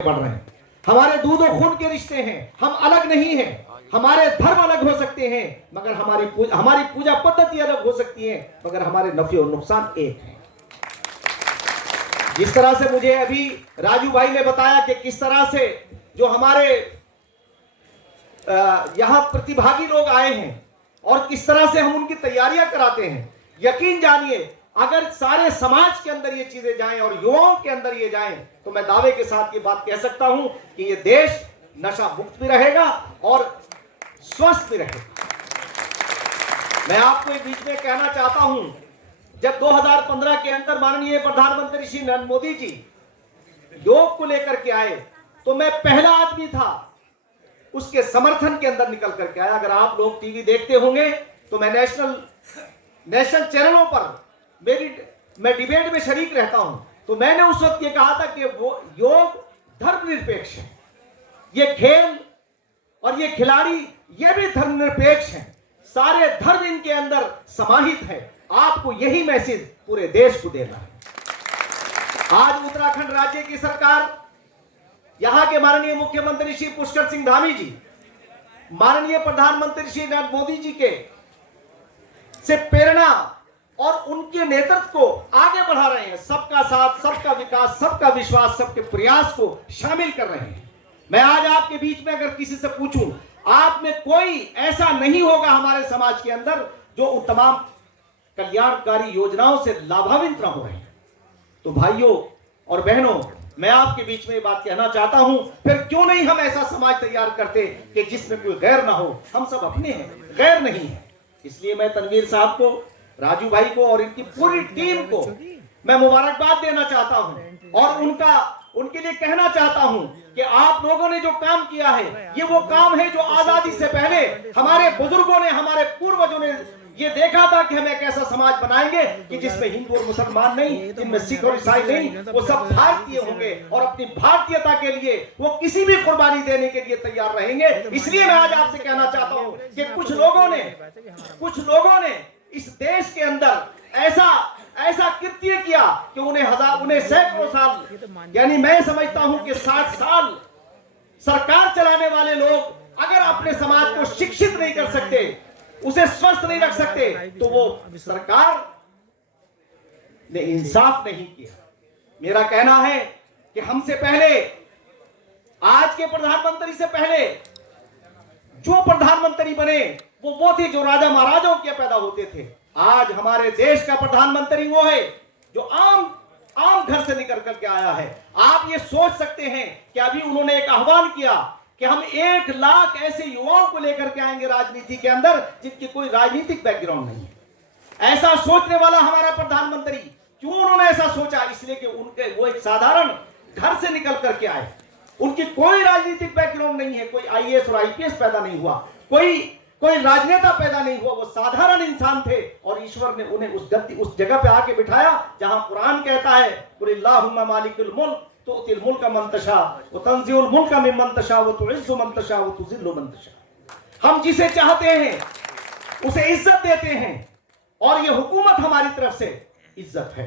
बढ़ रहे हैं। हमारे दूध और खून के रिश्ते हैं, हम अलग नहीं हैं। हमारे धर्म अलग हो सकते हैं मगर हमारी पूजा पद्धति अलग हो सकती है मगर हमारे नफे और नुकसान एक है। जिस तरह से मुझे अभी राजू भाई ने बताया कि किस तरह से जो हमारे यहां प्रतिभागी लोग आए हैं और किस तरह से हम उनकी तैयारियां कराते हैं, यकीन जानिए अगर सारे समाज के अंदर ये चीजें जाएं और युवाओं के अंदर ये जाएं तो मैं दावे के साथ ये बात कह सकता हूं कि ये देश नशा मुक्त भी रहेगा और स्वस्थ भी रहेगा। मैं आपको एक बीच में कहना चाहता हूं, जब 2015 के अंदर माननीय प्रधानमंत्री श्री नरेंद्र मोदी जी योग को लेकर के आए तो मैं पहला आदमी था उसके समर्थन के अंदर निकल करके आया। अगर आप लोग टीवी देखते होंगे तो मैं नेशनल चैनलों पर मैं डिबेट में शरीक रहता हूं, तो मैंने उस वक्त ये कहा था कि वो योग धर्मनिरपेक्ष है, ये खेल और ये खिलाड़ी ये भी धर्मनिरपेक्ष है, सारे धर्म इनके अंदर समाहित है। आपको यही मैसेज पूरे देश को देना है। आज उत्तराखंड राज्य की सरकार, यहां के माननीय मुख्यमंत्री श्री पुष्कर सिंह धामी जी, माननीय प्रधानमंत्री श्री नरेंद्र मोदी जी के से प्रेरणा और उनके नेतृत्व को आगे बढ़ा रहे हैं। सबका साथ, सबका विकास, सबका विश्वास, सबके प्रयास को शामिल कर रहे हैं। मैं आज आपके बीच में अगर किसी से पूछूं, आप में कोई ऐसा नहीं होगा हमारे समाज के अंदर जो तमाम कल्याणकारी योजनाओं से लाभान्वित न हो रहे हैं। तो भाइयों और बहनों, मैं आपके बीच में ये बात कहना चाहता हूं, फिर क्यों नहीं हम ऐसा समाज तैयार करते कि जिसमें कोई गैर ना हो। हम सब अपने हैं, गैर नहीं है। इसलिए मैं तनवीर साहब को, राजू भाई को और इनकी पूरी टीम को मैं मुबारकबाद देना चाहता हूं और उनके लिए कहना चाहता हूं कि आप लोगों ने जो काम किया है ये वो काम है जो आजादी से पहले हमारे बुजुर्गों ने, हमारे पूर्वजों ने ये देखा था कि हम एक ऐसा समाज बनाएंगे कि जिसमें हिंदू और मुसलमान नहीं, जिनमें सिख और ईसाई नहीं, वो सब भारतीय होंगे और अपनी भारतीयता के लिए वो किसी भी कुर्बानी देने के लिए तैयार रहेंगे। इसलिए मैं आज आपसे कहना चाहता हूं कि कुछ लोगों ने इस देश के अंदर ऐसा कृत्य किया कि उन्हें सैकड़ों साल, यानी मैं समझता हूं कि 60 साल सरकार चलाने वाले लोग अगर अपने समाज को शिक्षित नहीं कर सकते, उसे स्वस्थ नहीं रख सकते, तो वो सरकार ने इंसाफ नहीं किया। मेरा कहना है कि हमसे पहले, आज के प्रधानमंत्री से पहले जो प्रधानमंत्री बने वो थे जो राजा महाराजाओं के पैदा होते थे। आज हमारे देश का प्रधानमंत्री वो है जो आम घर से निकल करके आया है। आप ये सोच सकते हैं कि अभी उन्होंने एक आह्वान किया कि हम 1 लाख ऐसे युवाओं को लेकर के आएंगे राजनीति के अंदर जिनकी कोई राजनीतिक बैकग्राउंड नहीं है। ऐसा सोचने वाला हमारा प्रधानमंत्री, क्यों उन्होंने ऐसा सोचा? इसलिए कि वो एक साधारण घर से निकल करके आए, उनकी कोई राजनीतिक बैकग्राउंड नहीं है, कोई आईएएस और आईपीएस पैदा नहीं हुआ, कोई राजनेता पैदा नहीं हुआ, वो साधारण इंसान थे और ईश्वर ने उन्हें उस जगह पे आके बिठाया जहां कुरान कहता है कुलिल्लाहुम्मा मालिकुल मुल्क तुतिल मुल्का मन तशा व तंज़िउल मुल्का मिम्मन तशा व तुइज़्ज़ु मन तशा व तुज़िल्लु मन तशा। हम जिसे चाहते हैं उसे इज्जत देते हैं और ये हुकूमत हमारी तरफ से इज्जत है।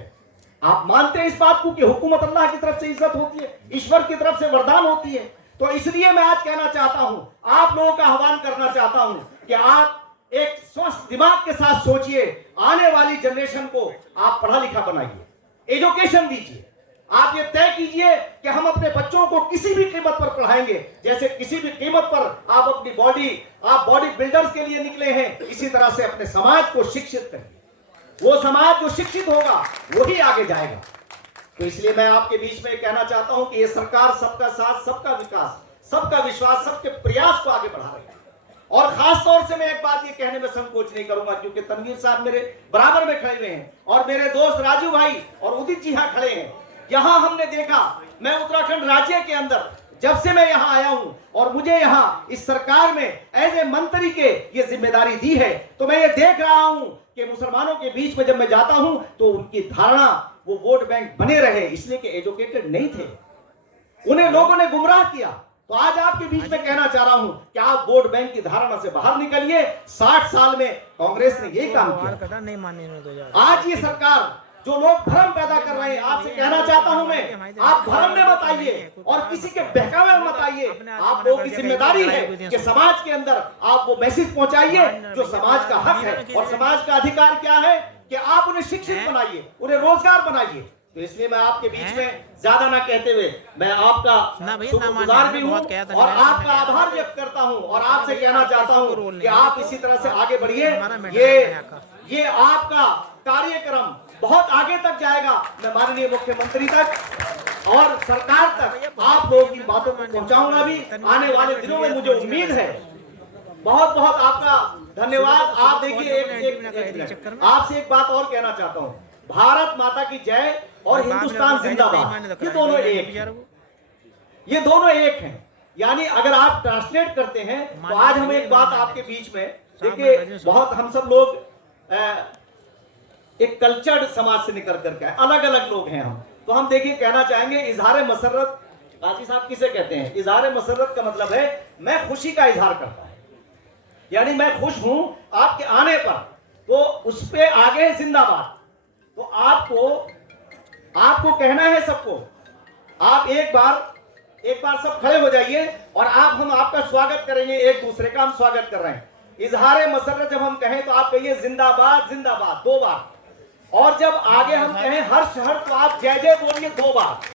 आप मानते हैं इस बात को कि हुकूमत अल्लाह की तरफ से इज्जत होती है, ईश्वर की तरफ से वरदान होती है? तो इसलिए मैं आज कहना चाहता हूं, आप लोगों का आह्वान करना चाहता हूं कि आप एक स्वस्थ दिमाग के साथ सोचिए, आने वाली जनरेशन को आप पढ़ा लिखा बनाइए, एजुकेशन दीजिए। आप ये तय कीजिए कि हम अपने बच्चों को किसी भी कीमत पर पढ़ाएंगे, जैसे किसी भी कीमत पर आप अपनी बॉडी बिल्डर्स के लिए निकले हैं, इसी तरह से अपने समाज को शिक्षित करिए। वो समाज जो शिक्षित होगा वही आगे जाएगा। तो इसलिए मैं आपके बीच में कहना चाहता हूं कि ये सरकार सबका साथ, सबका विकास, सबका विश्वास, सबके प्रयास को आगे बढ़ा रही है। और खास तौर से मैं एक बात ये कहने में संकोच नहीं करूंगा क्योंकि तनवीर साहब मेरे बराबर में खड़े हुए हैं और मेरे दोस्त राजू भाई और उदित जी यहां खड़े हैं। यहां हमने देखा, मैं उत्तराखंड राज्य के अंदर जब से मैं यहां आया हूं और मुझे यहां इस सरकार में एज ए मंत्री के ये जिम्मेदारी दी है, तो मैं ये देख रहा हूं कि मुसलमानों के बीच में जब मैं जाता हूं तो उनकी धारणा वो वोट बैंक बने रहे, इसलिए कि एजुकेटेड नहीं थे, उन्हें लोगों ने गुमराह किया। तो आज आपके बीच में कहना चाह रहा हूं कि आप वोट बैंक की धारणा से बाहर निकलिए। 60 साल में कांग्रेस ने यही काम किया। आज ये सरकार जो लोग भ्रम पैदा कर रहे हैं, आपसे कहना चाहता हूं मैं, आप भ्रम में मत आइए और किसी के बहकावे में मत आइए। आप लोगों की जिम्मेदारी है कि समाज के अंदर आप वो मैसेज पहुंचाइए जो समाज का हक है, और समाज का अधिकार क्या है कि आप उन्हें शिक्षित बनाइए, उन्हें रोजगार बनाइए। तो इसलिए मैं आपके बीच में ज्यादा ना कहते हुए मैं आपका शुक्रगुजार भी हूँ और आपका आभार व्यक्त करता हूँ, और आपसे कहना चाहता हूँ कि आप इसी तरह से आगे बढ़िए। ये आपका कार्यक्रम बहुत आगे तक जाएगा। मैं माननीय मुख्यमंत्री तक और सरकार तक आप लोगों की बातों को पहुंचाऊंगा भी आने वाले दिनों में, मुझे उम्मीद है। बहुत बहुत आपका धन्यवाद। आप देखिए, एक आपसे एक बात और कहना चाहता हूँ, भारत माता की जय और हिंदुस्तान जिंदाबाद, ये दोनों एक हैं। यानी अगर आप ट्रांसलेट करते हैं तो आज हम एक बात आपके बीच में, देखिए बहुत हम सब लोग एक कल्चर्ड समाज से निकल करके अलग अलग लोग हैं हम, तो हम देखिए कहना चाहेंगे इजहार मसरत, काजी साहब किसे कहते हैं? इजहार मसरत का मतलब है मैं खुशी का इजहार करता हूं, यानी मैं खुश हूं आपके आने पर, तो उस पे आगे है जिंदाबाद। तो आपको कहना है सबको, आप एक बार सब खड़े हो जाइए और हम आपका स्वागत करेंगे, एक दूसरे का हम स्वागत कर रहे हैं। इजहार मसरत जब हम कहें तो आप कहिए जिंदाबाद जिंदाबाद 2 बार, और जब आगे हम कहें हर्ष हर्ष तो आप जय जय बोलिए 2 बार।